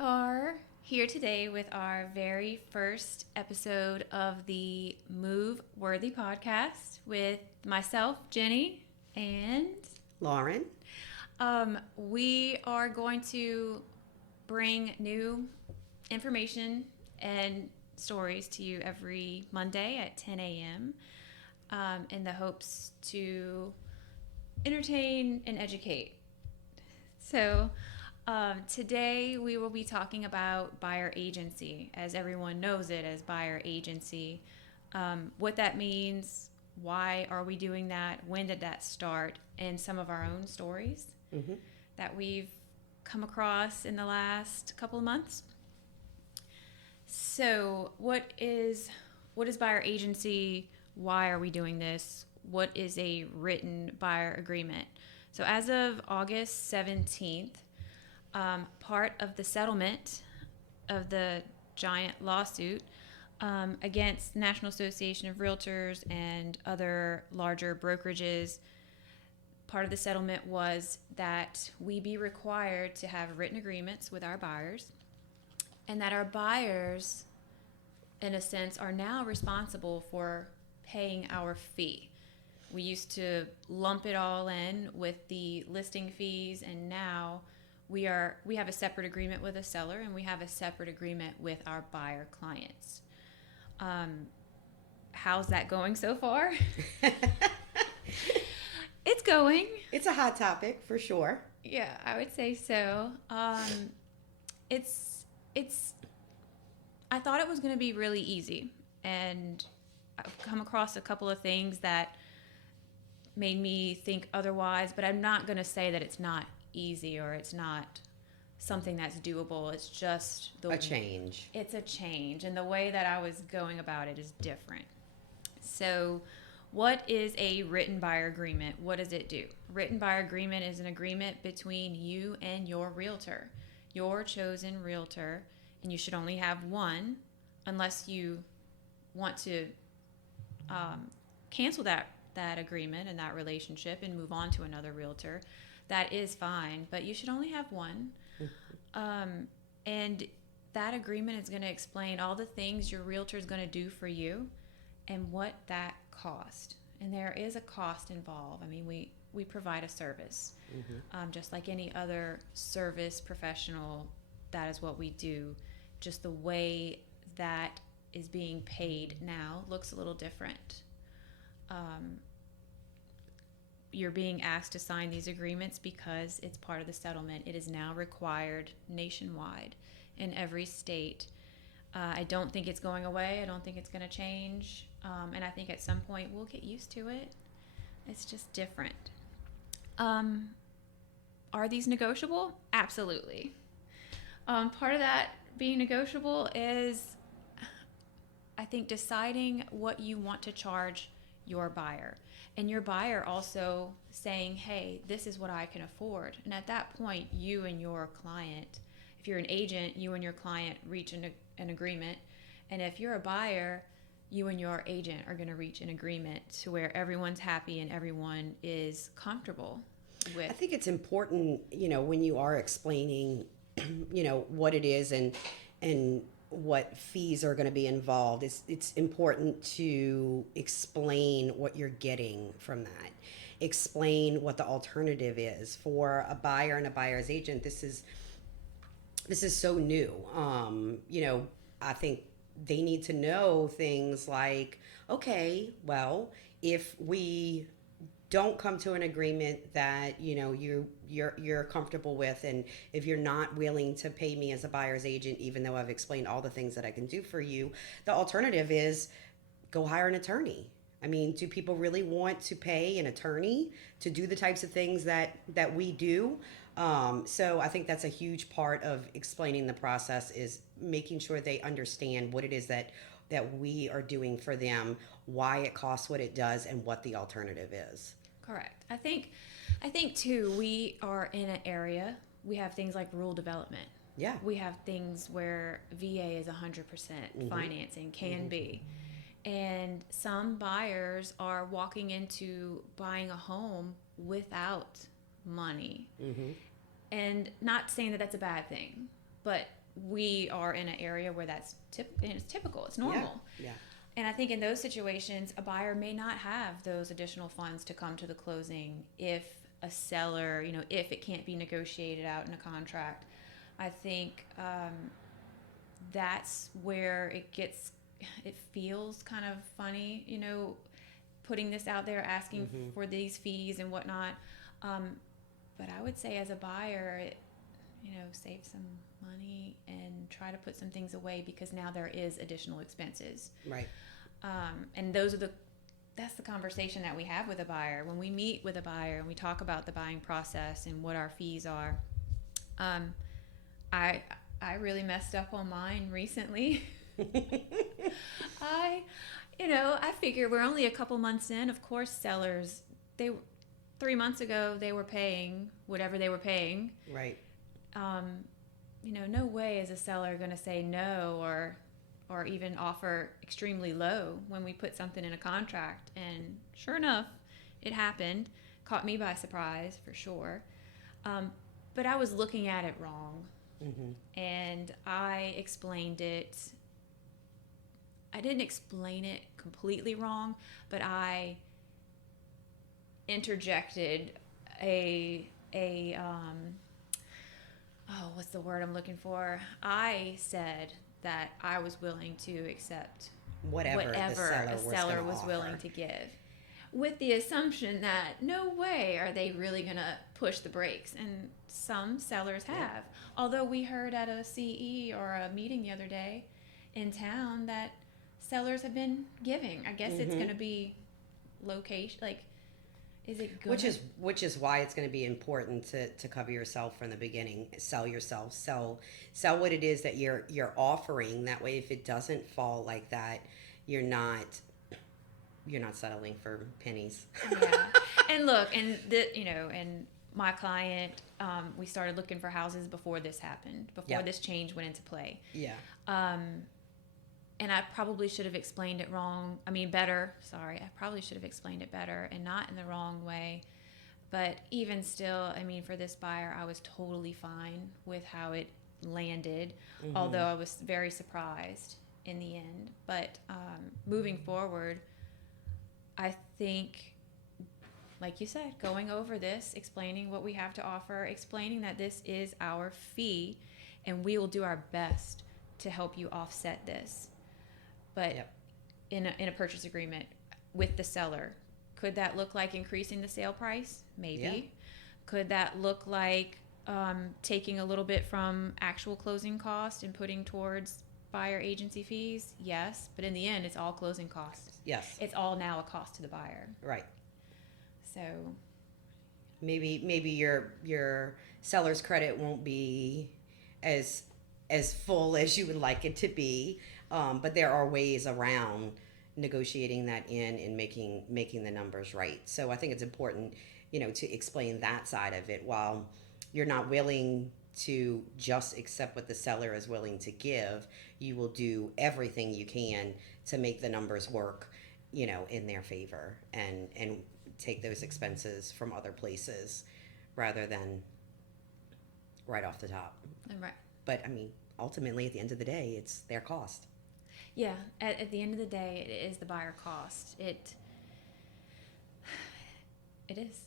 are here today with our very first episode of the Move Worthy podcast with myself, Jenny, and Lauren. We are going to bring new information and stories to you every Monday at 10 a.m. In the hopes to entertain and educate. So, today we will be talking about buyer agency, as everyone knows it as buyer agency. What that means, why are we doing that, when did that start, and some of our own stories that we've come across in the last couple of months. So, what is buyer agency? Why are we doing this? What is a written buyer agreement? So, as of August 17th, part of the settlement of the giant lawsuit against the National Association of Realtors and other larger brokerages, part of the settlement was that we be required to have written agreements with our buyers, and that our buyers, in a sense, are now responsible for paying our fee. We used to lump it all in with the listing fees, and now we have a separate agreement with a seller, and we have a separate agreement with our buyer clients. How's that going so far? It's going. It's a hot topic for sure. Yeah, I would say so. It's. I thought it was going to be really easy, and I've come across a couple of things that made me think otherwise. But I'm not going to say that it's not easy or it's not something that's doable. It's just a change. It's a change, and the way that I was going about it is different. So, what is a written buyer agreement? What does it do? Written buyer agreement is an agreement between you and your realtor, your chosen realtor, and you should only have one unless you want to cancel that agreement and that relationship and move on to another realtor. That is fine, but you should only have one. And that agreement is going to explain all the things your realtor is going to do for you and what that cost. And there is a cost involved. I mean, we provide a service. Just like any other service professional, that is what we do. Just the way that is being paid now looks a little different. You're being asked to sign these agreements because it's part of the settlement. It is now required nationwide in every state. I don't think it's going away. I don't think it's going to change. And I think at some point we'll get used to it. It's just different. Are these negotiable? Absolutely. Part of that being negotiable is, I think, deciding what you want to charge your buyer. And your buyer also saying, hey, this is what I can afford. And at that point, you and your client, if you're an agent, you and your client reach an agreement. And if you're a buyer, you and your agent are going to reach an agreement to where everyone's happy and everyone is comfortable with. I think it's important, when you are explaining, what it is and what fees are going to be involved. It's important to explain what you're getting from that. Explain what the alternative is for a buyer and a buyer's agent. This is so new. I think they need to know things like, okay, well, if we don't come to an agreement that you're comfortable with, and if you're not willing to pay me as a buyer's agent, even though I've explained all the things that I can do for you, the alternative is go hire an attorney. I mean, do people really want to pay an attorney to do the types of things that we do? So I think that's a huge part of explaining the process, is making sure they understand what it is that we are doing for them, why it costs what it does, and what the alternative is. Correct. I think too, we are in an area, we have things like rural development. Yeah. We have things where VA is 100% financing, can be. And some buyers are walking into buying a home without money. And not saying that that's a bad thing, but we are in an area where it's typical, it's normal. Yeah. And I think in those situations, a buyer may not have those additional funds to come to the closing if a seller, if it can't be negotiated out in a contract. I think that's where it feels kind of funny, putting this out there, asking for these fees and whatnot. But I would say as a buyer, save some money and try to put some things away, because now there is additional expenses. Right. And that's the conversation that we have with a buyer. When we meet with a buyer and we talk about the buying process and what our fees are, I really messed up on mine recently. I figure we're only a couple months in. Of course, sellers, 3 months ago, they were paying whatever they were paying. Right. No way is a seller going to say no or even offer extremely low when we put something in a contract. And sure enough, it happened. Caught me by surprise, for sure. But I was looking at it wrong. And I explained it. I didn't explain it completely wrong, but I interjected what's the word I'm looking for? I said that I was willing to accept whatever a seller was willing to give, with the assumption that no way are they really going to push the brakes. And some sellers have. Yeah. Although we heard at a CE or a meeting the other day in town that sellers have been giving. I guess it's going to be location, like, is it good? Which is why it's going to be important to cover yourself from the beginning. Sell yourself. Sell what it is that you're offering. That way, if it doesn't fall like that, you're not settling for pennies. Yeah. And look, and my client, we started looking for houses before this happened, before this change went into play. Yeah. And I probably should have explained it wrong. Better. Sorry. I probably should have explained it better and not in the wrong way. But even still, for this buyer, I was totally fine with how it landed, although I was very surprised in the end. But moving forward, I think, like you said, going over this, explaining what we have to offer, explaining that this is our fee, and we will do our best to help you offset this. But in a purchase agreement with the seller, could that look like increasing the sale price? Maybe. Yeah. Could that look like taking a little bit from actual closing cost and putting towards buyer agency fees? Yes. But in the end, it's all closing costs. Yes. It's all now a cost to the buyer. Right. So maybe your seller's credit won't be as full as you would like it to be. But there are ways around negotiating that in and making the numbers right. So I think it's important, to explain that side of it. While you're not willing to just accept what the seller is willing to give, you will do everything you can to make the numbers work, in their favor, and take those expenses from other places rather than right off the top. Right. But ultimately, at the end of the day, it's their cost. Yeah, at the end of the day, it is the buyer cost. It is.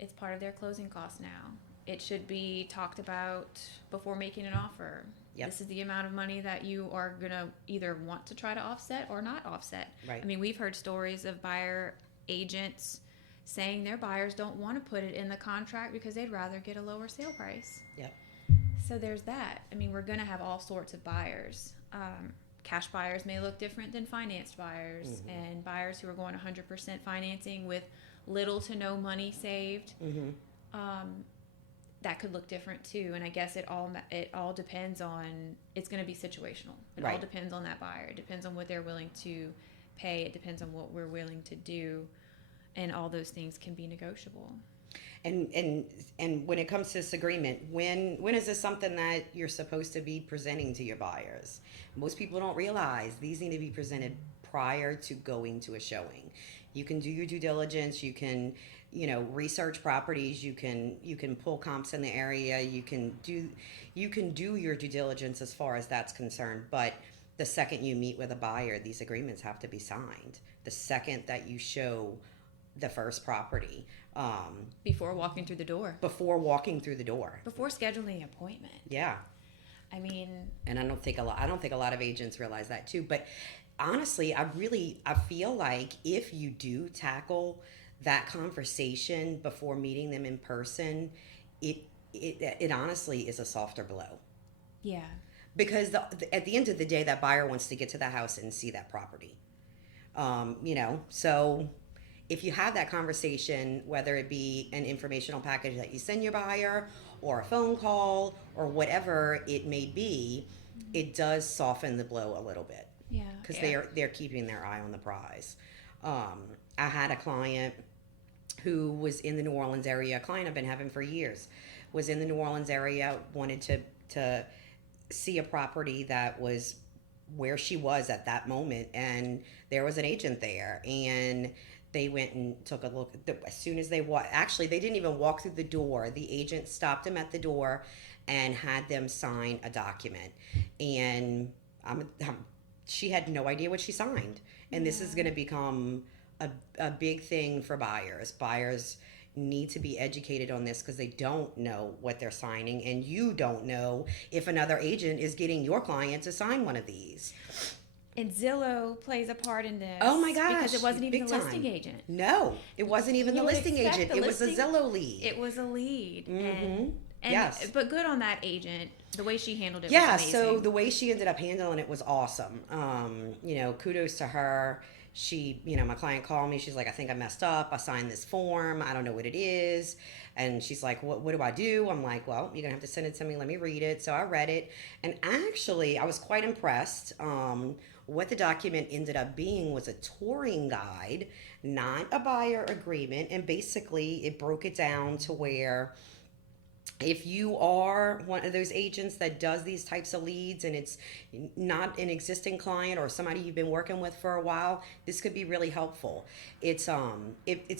It's part of their closing costs now. It should be talked about before making an offer. Yep. This is the amount of money that you are going to either want to try to offset or not offset. Right. We've heard stories of buyer agents saying their buyers don't want to put it in the contract because they'd rather get a lower sale price. Yep. So there's that. We're going to have all sorts of buyers. Cash buyers may look different than financed buyers, and buyers who are going 100% financing with little to no money saved. That could look different too. And I guess it all depends on, it's going to be situational. It all depends on that buyer. It depends on what they're willing to pay. It depends on what we're willing to do, and all those things can be negotiable. And when it comes to this agreement, when is this something that you're supposed to be presenting to your buyers? Most people don't realize these need to be presented prior to going to a showing. You can do your due diligence. You can, research properties. You can pull comps in the area. You can do your due diligence as far as that's concerned. But the second you meet with a buyer, these agreements have to be signed. The second that you show the first property, Before walking through the door. before walking through the door. Before scheduling an appointment. Yeah. I mean, And I don't think a lot of agents realize that too. But honestly, I feel like if you do tackle that conversation before meeting them in person, it honestly is a softer blow. yeah. Because at the end of the day, that buyer wants to get to the house and see that property. So if you have that conversation, whether it be an informational package that you send your buyer or a phone call or whatever it may be, it does soften the blow a little bit. Yeah. Because yeah. they're keeping their eye on the prize. I had a client who was in the New Orleans area, a client I've been having for years, was in the New Orleans area, wanted to see a property that was where she was at that moment, and there was an agent there, and they went and took a look. As soon as actually, they didn't even walk through the door. The agent stopped them at the door and had them sign a document. And she had no idea what she signed. And this is going to become a big thing for buyers. Buyers need to be educated on this because they don't know what they're signing, and you don't know if another agent is getting your client to sign one of these. And Zillow plays a part in this. Oh my gosh. Because it wasn't even big the listing time. agent. No, it wasn't even You the would listing expect agent. the It was a listing- Zillow lead. It was a lead. Mhm. And Yes. But good on that agent. The way she handled it Yeah, was amazing. so the way she ended up handling it was awesome. Kudos to her. She, my client called me. She's like, I think I messed up. I signed this form. I don't know what it is. And she's like, what do I do? I'm like, well, you're going to have to send it to me. Let me read it. So I read it. And actually, I was quite impressed. What the document ended up being was a touring guide, not a buyer agreement. And basically, it broke it down to where if you are one of those agents that does these types of leads and it's not an existing client or somebody you've been working with for a while, this could be really helpful. It's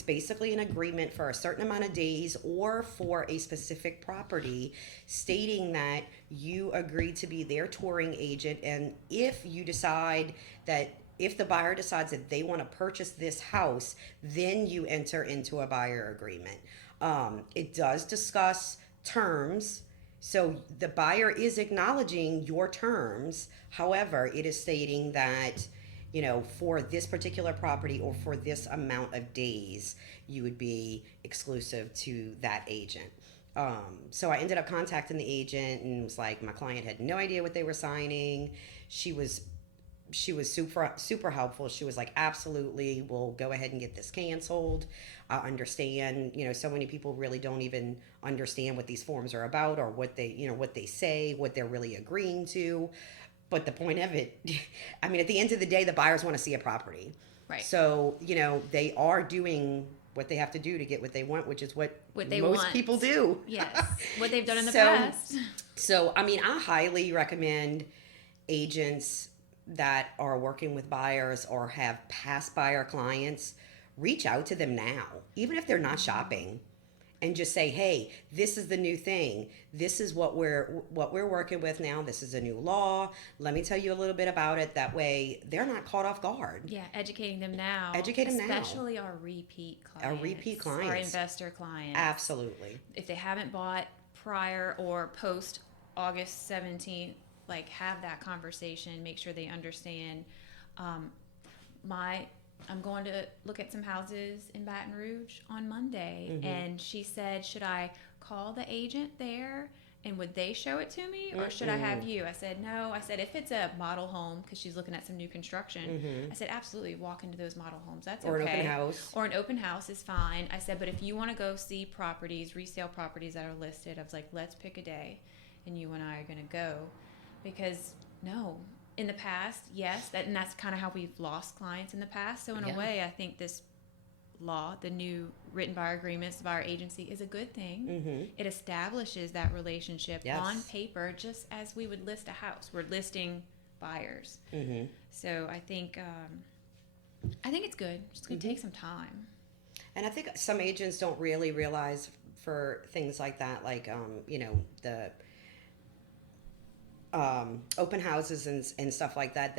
basically an agreement for a certain amount of days or for a specific property, stating that you agreed to be their touring agent, and if the buyer decides that they want to purchase this house, then you enter into a buyer agreement. It does discuss terms, so the buyer is acknowledging your terms. However, it is stating that, for this particular property or for this amount of days, you would be exclusive to that agent. So I ended up contacting the agent and was like, my client had no idea what they were signing. She was super, super helpful. She was like, absolutely, we'll go ahead and get this canceled. I understand, so many people really don't even understand what these forms are about or what they say, what they're really agreeing to. But the point of it, I mean, at the end of the day, the buyers want to see a property. Right. So, they are doing what they have to do to get what they want, which is what they most want. people do. Yes. What they've done in the So- past. So, I mean, I highly recommend agents that are working with buyers or have past buyer clients, reach out to them now, even if they're not shopping, and just say, hey, this is the new thing. This is what we're working with now. This is a new law. Let me tell you a little bit about it. That way they're not caught off guard. Yeah, educating them now. Educate them now. Especially our repeat clients. Our investor clients. Absolutely. If they haven't bought prior or post August 17th, have that conversation, make sure they understand. I'm going to look at some houses in Baton Rouge on Monday, Mm-hmm. and she said, should I call the agent there and would they show it to me, or should I have you? I said, no. I said, if it's a model home, because she's looking at some new construction, I said, absolutely, walk into those model homes. That's okay. Or an open house. Or an open house is fine. I said, but if you want to go see properties, resale properties that are listed, I was like, let's pick a day, and you and I are going to go. Because, no, in the past, yes, and that's kind of how we've lost clients in the past. So in a way, I think this law, the new written buyer agreements, the buyer agency, is a good thing. Mm-hmm. It establishes that relationship Yes. on paper, just as we would list a house. We're listing buyers. Mm-hmm. So I think I think it's good. It's going to take some time. And I think some agents don't really realize for things like that, like the open houses and stuff like that.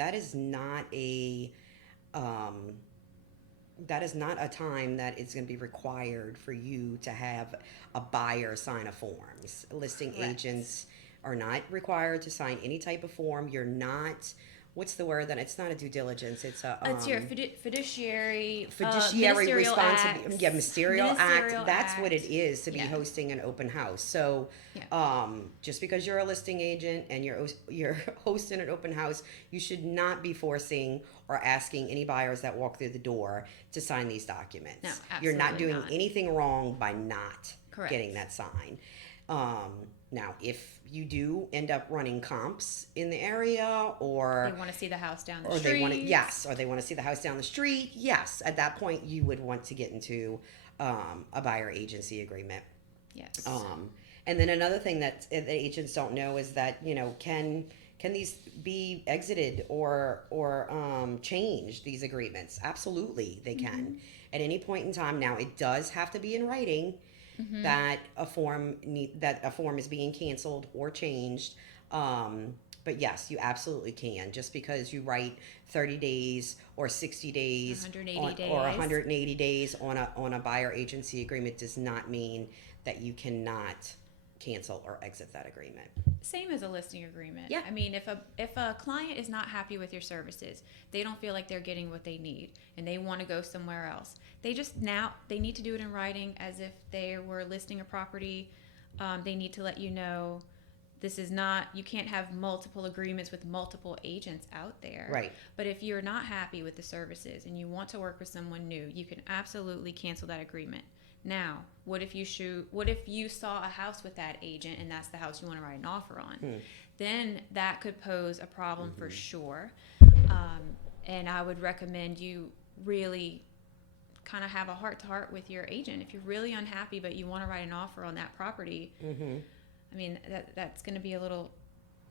Um, that is not a time that it's going to be required for you to have a buyer sign a forms. Listing Correct. agents are not required to sign any type of form. You're not. What's the word? That it's not a due diligence. It's a It's your fiduciary fiduciary responsibility. Yeah, ministerial act. Ministerial That's what it act. is to be Yeah. hosting an open house. So, Yeah. just because you're a listing agent and you're hosting an open house, you should not be forcing or asking any buyers that walk through the door to sign these documents. No, You're not absolutely doing not. anything wrong by not Correct. getting that sign. Now, if you do end up running comps in the area, or They want to see the house down the or street. they want to, yes, or they want to see the house down the street, yes, at that point you would want to get into a buyer agency agreement. Yes. And then another thing that the agents don't know is that, can these be exited or changed, these agreements? Absolutely, they can at any point in time. Now, it does have to be in writing that a form is being canceled or changed. But yes, you absolutely can. Just because you write 30 days or 60 days 180 days. or 180 days on a buyer agency agreement does not mean that you cannot cancel or exit that agreement. Same as a listing agreement. Yeah. I mean, if a client is not happy with your services, they don't feel like they're getting what they need, and they want to go somewhere else, they need to do it in writing as if they were listing a property. They need to let you know this is not, you can't have multiple agreements with multiple agents out there. Right. But if you're not happy with the services and you want to work with someone new, you can absolutely cancel that agreement. Now, what if you saw a house with that agent and that's the house you want to write an offer on? Then that could pose a problem for sure. And I would recommend you really kind of have a heart-to-heart with your agent. If you're really unhappy but you want to write an offer on that property, I mean, that's going to be a little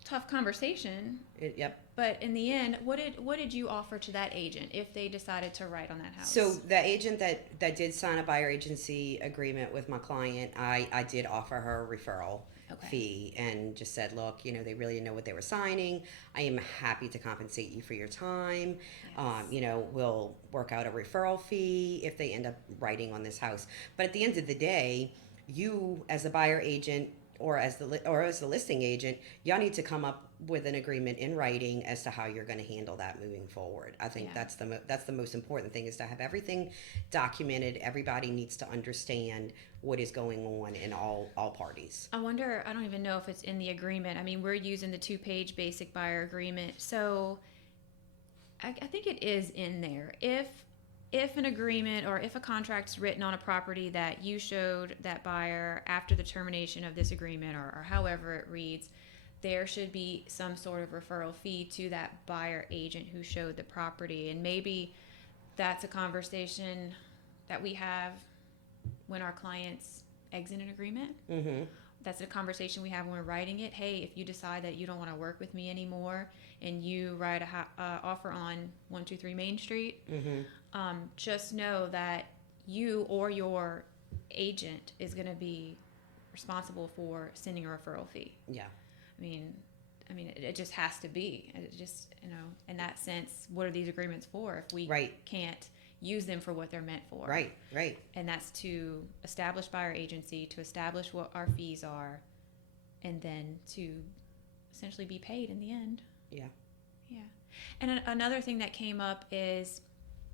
tough conversation. Yep. But in the end, what did you offer to that agent if they decided to write on that house? So the agent that did sign a buyer agency agreement with my client, I did offer her a referral fee and just said, look, they really didn't know what they were signing. I am happy to compensate you for your time. Yes. We'll work out a referral fee if they end up writing on this house. But at the end of the day, you as a buyer agent or as the listing agent, y'all need to come up with an agreement in writing as to how you're going to handle that moving forward. I think that's the most important thing, is to have everything documented. Everybody needs to understand what is going on in all parties. I don't even know if it's in the agreement. I mean, we're using the 2-page basic buyer agreement. So I think it is in there. If an agreement or if a contract's written on a property that you showed that buyer after the termination of this agreement, or however it reads, there should be some sort of referral fee to that buyer agent who showed the property. And maybe that's a conversation that we have when our clients exit an agreement. That's a conversation we have when we're writing it. Hey, if you decide that you don't want to work with me anymore and you write a offer on 123 Main Street, just know that you or your agent is going to be responsible for sending a referral fee. Yeah. I mean, it just has to be. It just, in that sense, what are these agreements for if we can't use them for what they're meant for? Right. And that's to establish buyer agency, to establish what our fees are, and then to essentially be paid in the end. Yeah. And another thing that came up is,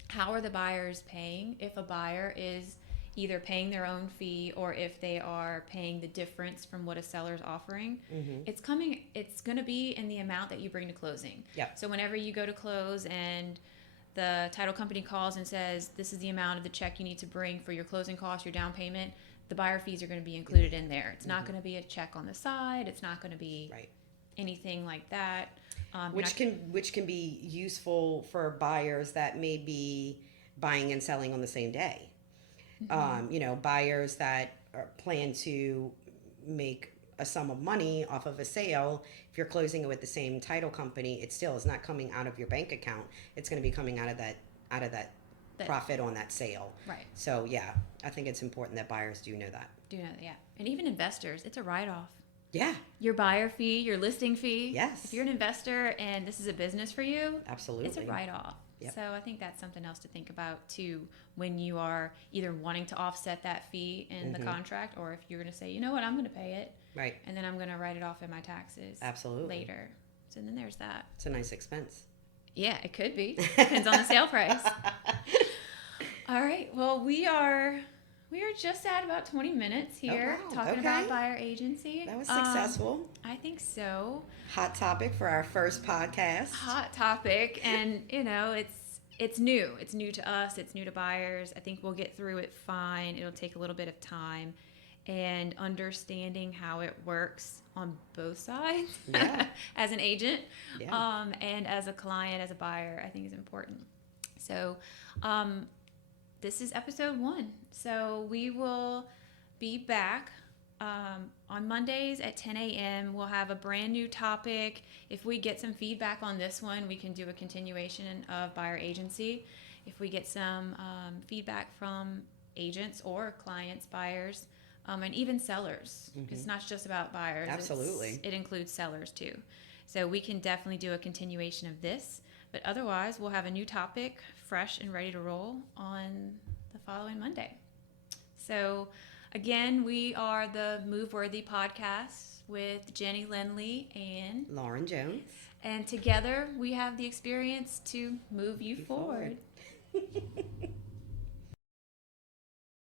how are the buyers paying? If a buyer is either paying their own fee or if they are paying the difference from what a seller's offering, it's going to be in the amount that you bring to closing. Yep. So whenever you go to close and the title company calls and says, this is the amount of the check you need to bring for your closing costs, your down payment, the buyer fees are going to be included in there. It's not going to be a check on the side. It's not going to be anything like that. Which can be useful for buyers that may be buying and selling on the same day. Buyers that plan to make a sum of money off of a sale. If you're closing it with the same title company, it still is not coming out of your bank account. It's going to be coming out out of that That- profit on that sale. Right. So yeah, I think it's important that buyers do know that. Do you know that? Yeah. And even investors, it's a write-off. Yeah, Your buyer fee, your listing fee. Yes. If you're an investor and this is a business for you, absolutely. it's a write-off. Yep. So I think that's something else to think about too when you are either wanting to offset that fee in the contract, or if you're going to say, you know what, I'm going to pay it, Right. and then I'm going to write it off in my taxes Absolutely. later. So then there's that. It's a nice expense. Yeah, it could be. Depends on the sale price. All right. Well, we are just at about 20 minutes here wow. talking Okay. about buyer agency. That was successful. I think so. Hot topic for our first podcast. Hot topic, and it's new. It's new to us. It's new to buyers. I think we'll get through it fine. It'll take a little bit of time, and understanding how it works on both sides Yeah. as an agent, Yeah. and as a client, as a buyer, I think is important. So, this is episode 1. So we will be back on Mondays at 10 a.m. We'll have a brand new topic. If we get some feedback on this one, we can do a continuation of buyer agency. If we get some feedback from agents or clients, buyers, and even sellers. It's not just about buyers. Absolutely. It includes sellers too. So we can definitely do a continuation of this. But otherwise, we'll have a new topic, fresh and ready to roll on the following Monday. So again, we are the Move Worthy podcast with Jenny Lendle and Lauren Jones. And together we have the experience to move you forward.